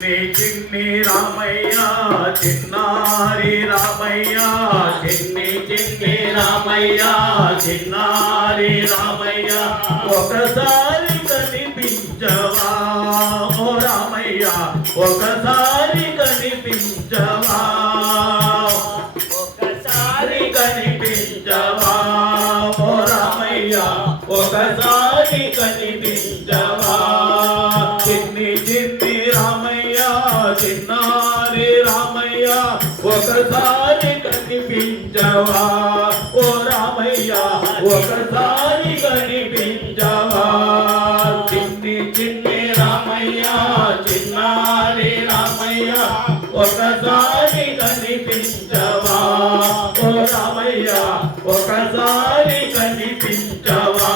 చిన్ని రామయ్య చిన్నారి రామయ్య చిన్ని రామయ్య చిన్నారి రామయ్య ఒకసారి కనిపించవా ఓ రామయ్య ఒకసారి కనిపించవా ఒకసారి కనిపించవా ఓ రామయ్య ఒకసారి కనిపించవా చిన్ని చిన్ని రామయ్య చిన్నారి రామయ్య ఒకసారి కనిపించవా ఓ రామయ్య ఒకసారి కనిపించవా చిన్ని చిన్ని రామయ్య చిన్నారి రామయ్య ఒకసారి కనిపించవా ఓ రామయ్య ఒకసారి కనిపించవా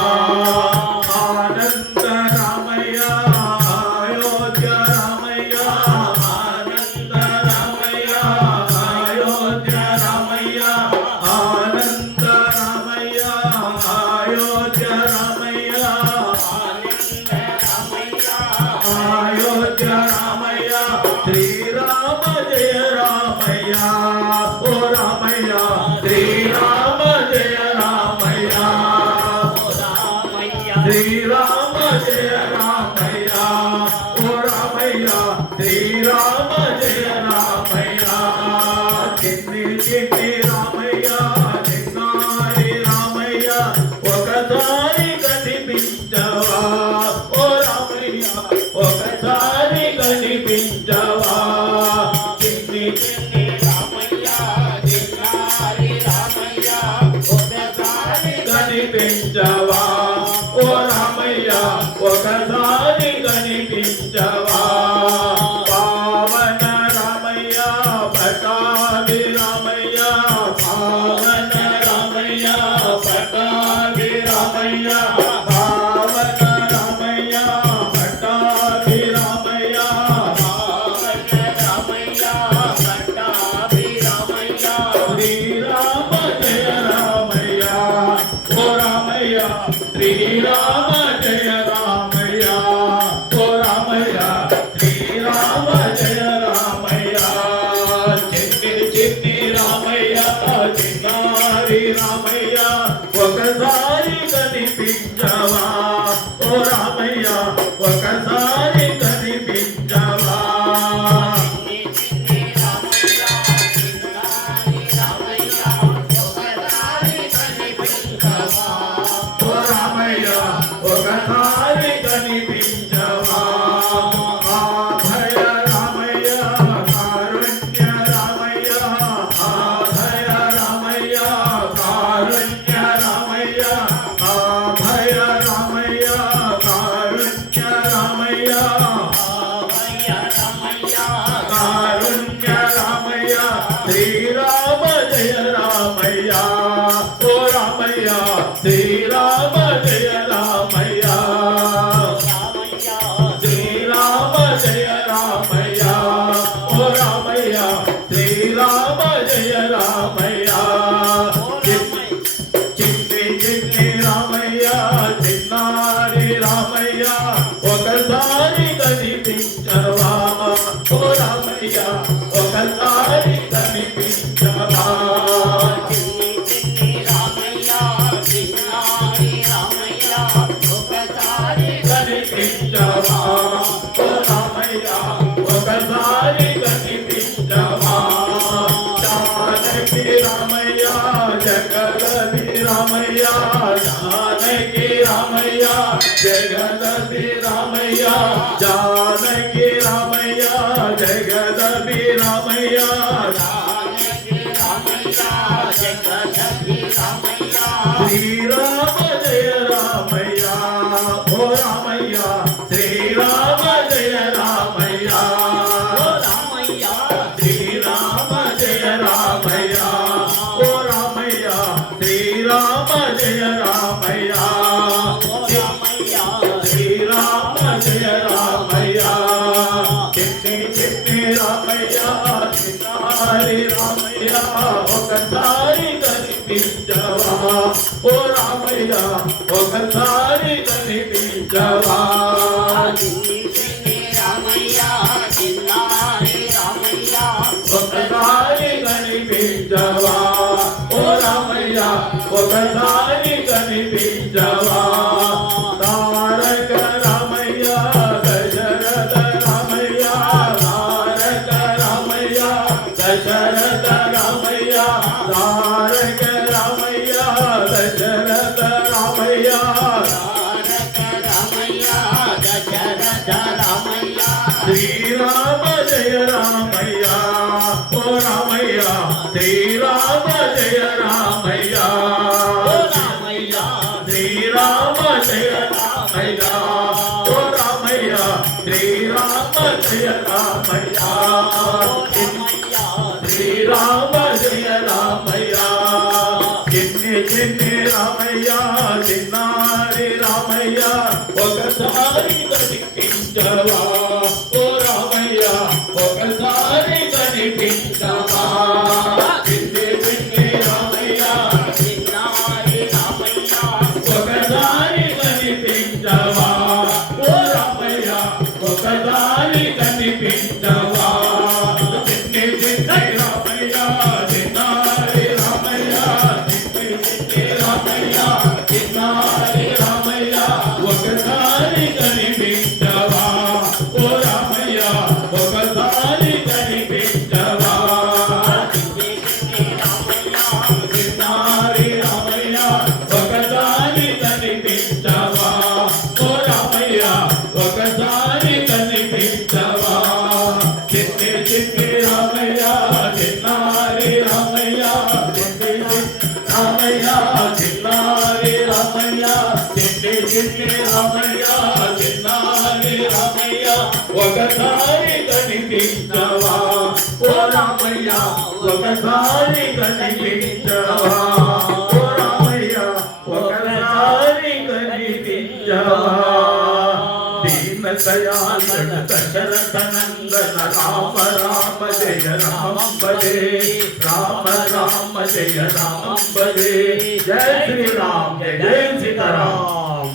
ఆనంద రామయ్య అయోధ్య రామయ్య ఆనంద రామయ్య అయోధ్య రామయ్య ఆనంద రామయ్య అయోధ్య రామయ్య ఆనంద రామయ్య అయోధ్య రామయ్య శ్రీరామ జయ రామయ్య ఓ రామయ్య శ్రీరామ జయ రామయ్య శ్రీరామ జయ రామయ్య ఓ రామయ్య శ్రీరామ జయ రామయ్య చిన్ని చిన్ని రామయ్య చిన్నారి రామయ్య ఒకసారి కనిపించవా ఓ రామయ్య ఒకసారి కనిపించవా చిన్ని చిన్ని రామయ్య చిన్నారి రామయ్య ఒకసారి కనిపించవా ఓ రామయ్య ఒకసారి కనిపించవా పావన రామయ్య పటాభి రామయ్య పావన రామయ్య పటాభి రామయ్య పావన రామయ్య పటాభి రామయ్య పావన రామయ్య పటాభి రామయ్య శ్రీరామ జయ రామయ్య ఓ రామయ్య శ్రీరామ జయ రామయ్య ఓ రామయ్య శ్రీరామ జయ రామయ్య చిన్ని చిన్ని రామయ్య చిన్నారి రామయ్య ఒకసారి కనిపించవా ఓ రామయ్య ఒకసారి కనిపించవా ఓ రామయ్య ఒకసారి కనిపించవా ఆభయ రామయ్య కారుణ్య రామయ్య ఆభయ రామయ్య కారుణ్య రామయ్య ఆభయ రామయ్య కారుణ్య రామయ్య ఆభయ రామయ్య కారుణ్య రామయ్య శ్రీరామ జయ రామయ్య ఓ రామయ్య శ్రీరామ జయ రామయ్య శ్రీరామ జయ రామయ్య ఓ రామయ్య శ్రీరామ జయ రామయ్య చిన్ని చిన్ని రామయ్య చిన్నారి రామయ్య ఒకసారి కనిపించవా ఓ రామయ్య ఒకసారి కనిపించవా కనిపించవా ఓ రామయ్య ఒకసారి కనిపించవా జానకి రామయ్య జగదపి రామయ్య జానకి రామయ్య జగదపి రామయ్య జానకి రామయ్య జగదపి రామయ్య జానకి రామయ్య జగదపి రామయ్య శ్రీరామ జయ రామయ్య ఓ రామయ్య శ్రీరామ జయ రామయ్య ఓ రామయ్య శ్రీరామ జయ రామయ్య ఓ రామయ్య శ్రీరామ జయ రామయ్య శ్రీరామ జయ రామయ్య చిన్ని చిన్ని రామయ్య చిన్నారి రామయ్య ఒకసారి కనిపించవా ఓ రామయ్య ఒకసారి కనిపించవా రామయ్య చిన్న ఒకసారి కనిపించవా తారక రామయ్య దశరథ రామయ్య తారక రామయ్య దశరథ రామయ్య తారక రామయ్య దశరథ రామయ్య శ్రీరామ జయ రామయ్య ఓ రామయ్య శ్రీరామ జయ రామయ్య ఓ రామయ్య శ్రీరామ జయ రామయ్య ఓ రామయ్య శ్రీరామ జయ రామయ్య శ్రీరామ జయ రామయ్య చిన్ని చిన్ని రామయ్య చిన్నారి రామయ్య ఒకసారి కనిపించవా ఓ రామయ్య ఒకసారి కనిపించవా చిన్ని చిన్ని రామయ్య చిన్నారి రామయ్య ఒకసారి కనిపించవా ఓ రామయ్య ఒకసారి కనిపించవా చిన్ని చిన్ని రామయ్య చిన్నారి రామయ్య చిన్ని చిన్ని రామయ్య చిన్నారి రామయ్య ఒకసారి కనిపించవా ఓ రామయ్య ఒకసారి కనిపించవా చిన్నారి రామయ్య ఒకసారి కనిపించవా ఓ రామయ్య ఒకసారి కనిపించవా చిన్ని చిన్ని రామయ్య చిన్నారి రామయ్య చిన్ని రామయ్య చిన్నారి రామయ్య చిన్ని చిన్ని రామయ్య చిన్నారి రామయ్య ఒకసారి కనిపించవా ఓ రామయ్య ఒకసారి కనిపించవా ఓ రామయ్య ఒకసారి కనిపించవా దీన దయాళ దశరథ నందన రామ రామ జయ రామ భజే రామ రామ జయ రామ భజే జయ శ్రీరామ్ జయ జయ సీతారాం